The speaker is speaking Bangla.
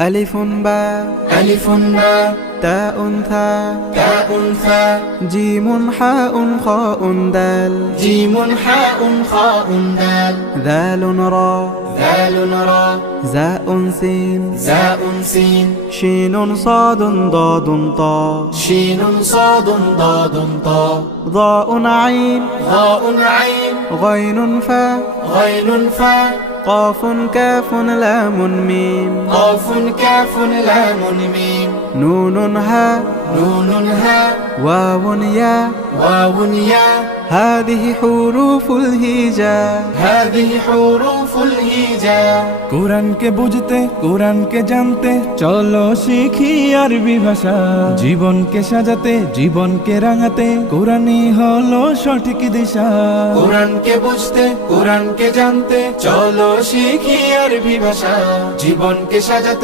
ألف باء ألف باء تاء ثاء تاء ثاء جيم حاء خاء دال جيم حاء خاء دال ذال راء ذال راء زاء سين زاء سين شين صاد ضاد طاء شين صاد ضاد طاء ضاء عين ضاء عين غين فاء غين فاء قاف كاف لام ميم قاف كاف لام ميم نون هاء نون هاء واو ياء واو ياء هذه حروف الهجاء هذه حروف الهجاء কোরআনকে বুঝতে কোরআনকে জানতে চলো শিখি আরবি ভাষা জীবনকে সাজাতে জীবনকে রাঙাতে কোরআনই হলো সঠিক দিশা কোরআনকে বুঝতে কোরআনকে জানতে চলো শিখি আরবি ভাষা জীবনকে সাজাতে